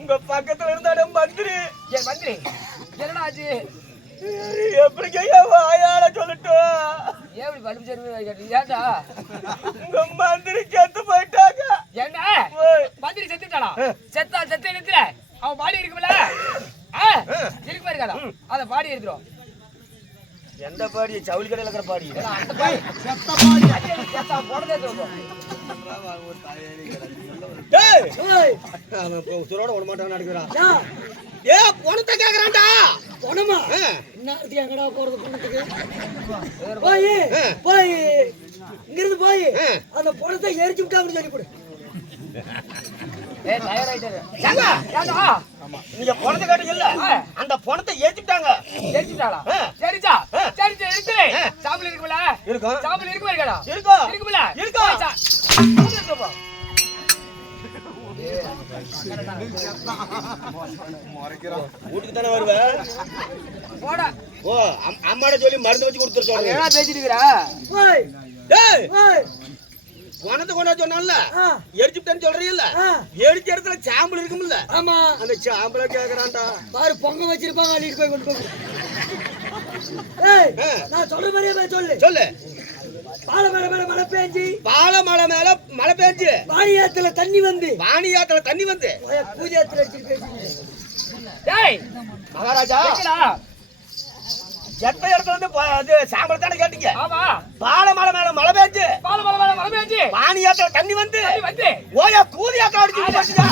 உங்க பக்கத்துல இருந்தாட மந்திரி மந்திரி என்னடா ஆச்சு? எப்படி வாயால சொல்லட்டும்? ஏன் படுப்பு சேர்ந்து ஏண்டா உங்க மந்திரி செத்து போயிட்டாங்க. ஏண்டா மந்திரி செத்துட்டானா? செத்தா செத்த எடுத்துல அவன் பாடி இருக்குல்ல இருக்கு பாருக்காதா அத பாடி எடுத்துரும். எந்த பாடி? ஜவுளி கடையில இருக்கிற பாடி. அந்த பாடி செத்த பாடி செத்தா போடதே இருக்கும். டேய் அவன் சுரோட ஓட மாட்டான்னு நினைக்கிறான். பணத்தை கேக்குறான்டா. பணமா? இன்னத்துக்கு எங்கடா போறது பணத்துக்கு? போய் போய் இங்கிருந்து போய் அந்த பணத்தை எரிச்சு விட்டாங்கன்னு சொல்லி போடு. நீங்க பணத்தை கேட்டீங்கல்ல, அந்த பணத்தை ஏத்திட்டாங்க. ஏத்திட்டாளா? சரிச்சா சரி சரி எடுத்துரு. சாப்பிள் இருக்குல? இருக்கும். சாப்பிள் இருக்கு பாருடா. இருக்கும். இருக்குல? இருக்கும். வீட்டுக்கு தானே வருவ? போடா. ஓ அம்மாட சொல்லி மருந்து வச்சு கொடுத்துரு சொல்றேன். என்ன பேசிட்டு இருக்கற? போய் டேய் போய் பணத்தை கொண்டா சொன்னான்ல, எரிச்சுட்டேன்னு சொல்றீல்ல, எரிச்ச இடத்துல சாம்பல் இருக்கும்ல? ஆமா, அந்த சாம்பலை கேக்குறான்டா. பாரு பொங்க வச்சிருப்பாங்க, அள்ளிட்டு போய் கொண்டு போய். ஏய் நான் சொல்ற மாதிரியே போய் சொல்லு. சொல்லு. பாலை மேல மேல மழை பெஞ்சு, பாலை மலை மேல மழை பெஞ்சு, வாணியாத்துல தண்ணி வந்து, வாணியாத்துல தண்ணி வந்து, பூஜையாத்துல அடிச்சிட்டு பேசுங்க. டேய் மகாராஜா எத்த இடத்துல வந்து அது சாம்பல் தானே கேட்டீங்க? ஆமா. பாலை மலை மேல மழை பெஞ்சு, பாலை மலை மேல மழை பெஞ்சு, வாணியாத்துல தண்ணி வந்து, ஓயா கூதியாத்துல அடிச்சு போச்சுடா.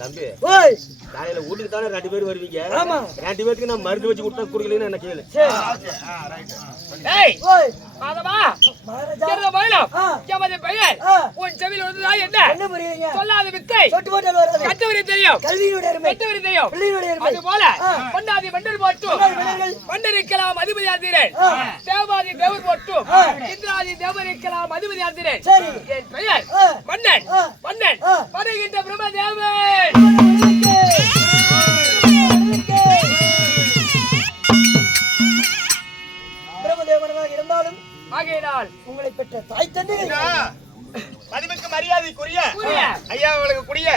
தம்பி காலையில வீட்டுக்கு தானே 2 பேர் வருவீங்க. 2 பேருக்கு நான் மருந்து வச்சு கொடுத்தா குடிக்கலன்னு என்ன கேளு. உன் செவியில் வந்ததா என்ன சொல்லாத வித்தை கட்டவரி தெரியும், கட்டவரி தெரியும். அது போல பொன்னாதி மண்டல் போட்டும் மண்டரிக்கலாம் அதிபதி ஆகிறேன், தேவாதி தேவர் போட்டும் இந்திராதி தேவரிக்கலாம் அதிபதி ஆகிறேன். என் பெயர் மன்னன் மன்னன் படைகின்ற பிரம்மதேவன். பிரம்மதேவனாக இருந்தாலும் ஆகையினால் உங்களை பெற்ற தாய் தந்தை மதிப்புக்கு மரியாதைக்குரிய ஐயா அவர்களுக்கு கூடிய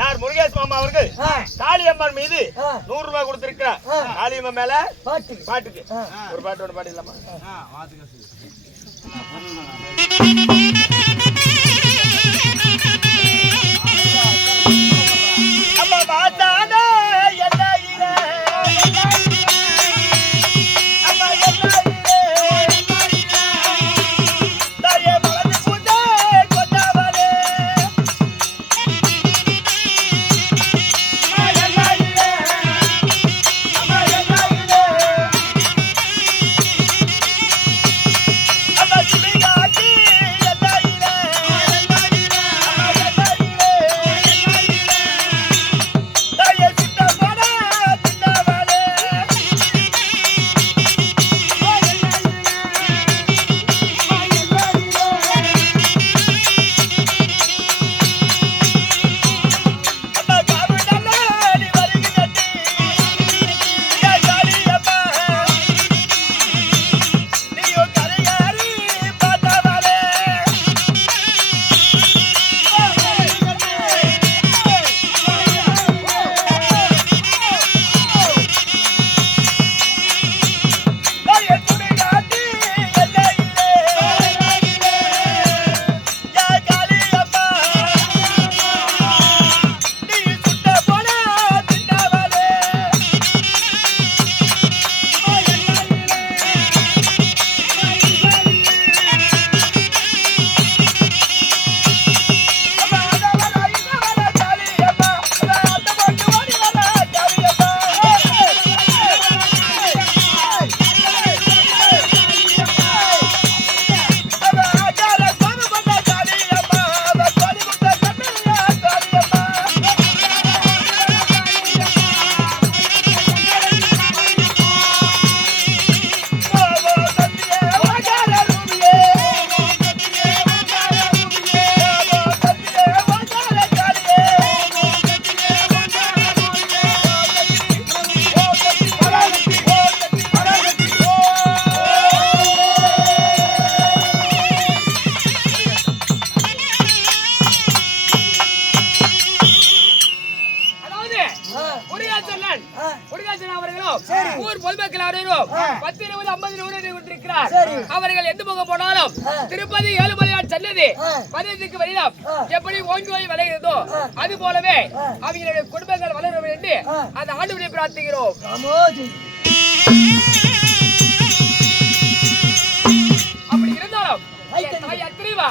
யார் முருகேஷ் மாமா அவர்கள் காளி அம்மன் மீது 100 ரூபாய் கொடுத்திருக்கிறார். காளி அம்மன் மேல பாட்டுக்கு ஒரு பாட்டு ஒன்று பாடிடலாமா? அம்மா பாத்தானா கொடுத்திருக்கிறோம். ஊர் பொதுமக்கள் அனைவரும் 10, 20, 50 நூறு கொடுத்திருக்கிறார். அவர்கள் எந்த பக்கம் போனாலும் திருப்பதி ஏழுமலையான் சன்னதி பதினத்துக்கு வெளியிடம் எப்படி ஓங்கி ஓங்கி வளர்கிறதோ அது போலவே அவங்களுடைய குடும்பங்கள் வளர வேண்டும் என்று அந்த ஆண்டவரை பிரார்த்திக்கிறோம். அப்படி இருந்தாலும் தாய் அத்திரிவா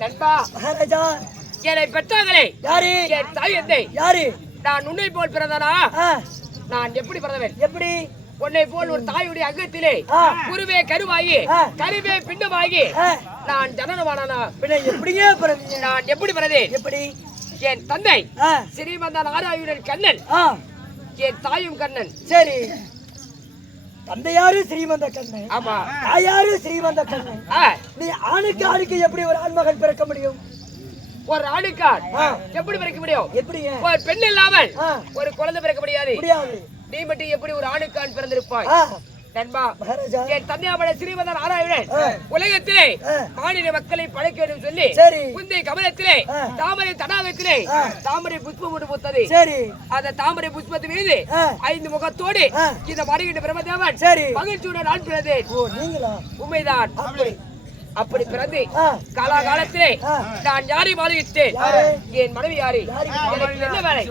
நண்பா மகாராஜா என்னை பெற்றாங்களே யாரு? என் தாய் தந்தை யாரு? நான் உன்னை போல் பிறந்தானா? நான் எப்படி பிறந்தவன்? எப்படி? உன்னை போல் ஒரு தாயுடைய அங்கத்திலே குருவே கருவாகி கருவே பிண்டமாகி நான் ஜனனமானானா? எப்படிங்க பிறந்தீங்க? நான் எப்படி பிறந்தேன்? எப்படி? என் தந்தை ஸ்ரீமந்த நாராயணன் கண்ணன், என் தாயும் கண்ணன். சரி, தந்தையாரு ஸ்ரீமந்த கண்ணன், ஆமா, தாயாரு ஸ்ரீமந்த கண்ணன். நீ ஆணுக்கு ஆணுக்கு எப்படி ஒரு ஆண்மகன் பிறக்க முடியும்? ஒரு ஆணுக்கால் எப்படி பிறக்க முடியும்? எப்படி? ஒரு பெண் இல்லாமல் ஒரு குழந்தை பிறக்க முடியாது. நீ மட்டும் எப்படி ஒரு ஆணுக்கான் பிறந்திருப்பாய் நண்பா மகாராஜா என் தந்தையாமலை ஸ்ரீமதன் நாராயணன் உலகத்திலே மாநில மக்களை படைக்க வேண்டும் சொல்லி சரி குந்தை கமலத்திலே தாமரை தடாகத்திலே தாமரை புஷ்பம் ஒன்று பூத்தது சரி அந்த தாமரை புஷ்பத்து மீது 5 முகத்தோடு இந்த வருகின்ற பிரம்மதேவன் சரி மகிழ்ச்சியுடன் நான் பிறந்தேன் ஓ நீங்களா உண்மைதான் அப்படி பிறந்து காலாகாலத்திலே நான் யாரை மாறிவிட்டேன் என் மனைவி யாரு எனக்கு என்ன வேலை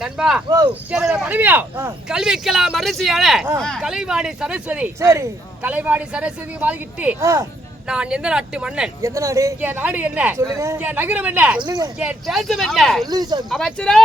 நண்பா என்னோட மனைவியா கல்விக்கலாம் அரசியான கலைவாணி சரஸ்வதி சரி கலைவாணி சரஸ்வதி வாழ்கிட்டு நான் எந்த நாட்டு மன்னன் எந்த நாடு என் நாடு என்ன என் நகரம் என்ன என் தேசம் என்ன அமைச்சரே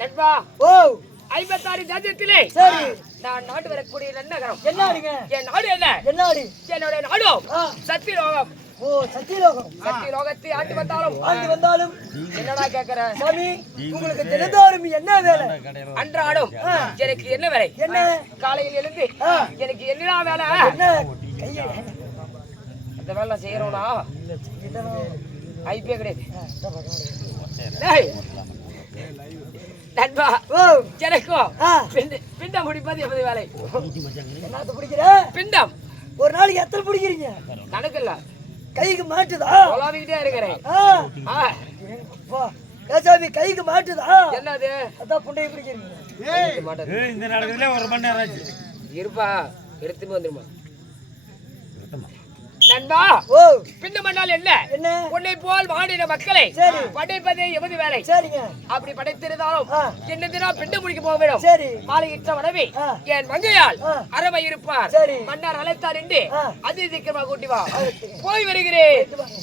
நண்பா ஓ 56 தேசத்திலே சரி நான் நாடு வரக்கூடிய நன்னகரம் என்ன நாடுங்க என் நாடு என்ன என்ன நாடு என்னோட நாடு சத்தியலோகம் ஓ சத்தியலோகம் சத்தியலோகத்தை ஆண்டு வந்தாலும் என்னடா கேக்குற சாமி உங்களுக்கு தினந்தோறும் என்ன வேலை அன்றாடம் எனக்கு என்ன வேலை என்ன காலையில் எழுந்து எனக்கு என்னடா வேலை என்ன கையை அந்த வேலை செய்யறோம்னா ஐபிஏ கிடையாது நண்பா ஓ எனக்கும் ஆ பிண்டம் முடிப்பது எமது வேலை. என்னத்த பிடிக்கிற? பிண்டம் ஒரு நாளைக்கு எத்தனை பிடிக்கிறீங்க? கணக்கில்ல, கைக்கு மாட்டுதா? சொல்லாதுக்கிட்டே இருக்கிறேன். ஆ வா ஏசாமி கைக்கு மாட்டுதா? என்னது? அதான் புண்டையை பிடிக்கிறீங்க. இந்த நாடகத்திலே ஒரு மணி நேரம் ஆச்சு. இருப்பா, எடுத்துட்டு வந்துருமா நண்பா. ஓ பிண்டம் என்றால் என்ன? என்ன? உன்னை போல் மாநில மக்களை சரி. படைப்பதே எமது வேலை. சரிங்க. அப்படி படைத்திருந்தாலும் ஆ. என்ன தினம் பிண்டம் முடிக்க போக வேண்டும். சரி. மாலையிட்ட மனைவி ஆ. என் மங்கையால் ஆ. அரவை இருப்பார். சரி. மன்னர் அழைத்தார் என்று ஆ. அதி சீக்கிரமா கூட்டி வா. ஆ. போய் வருகிறேன். எடுத்து வாங்க.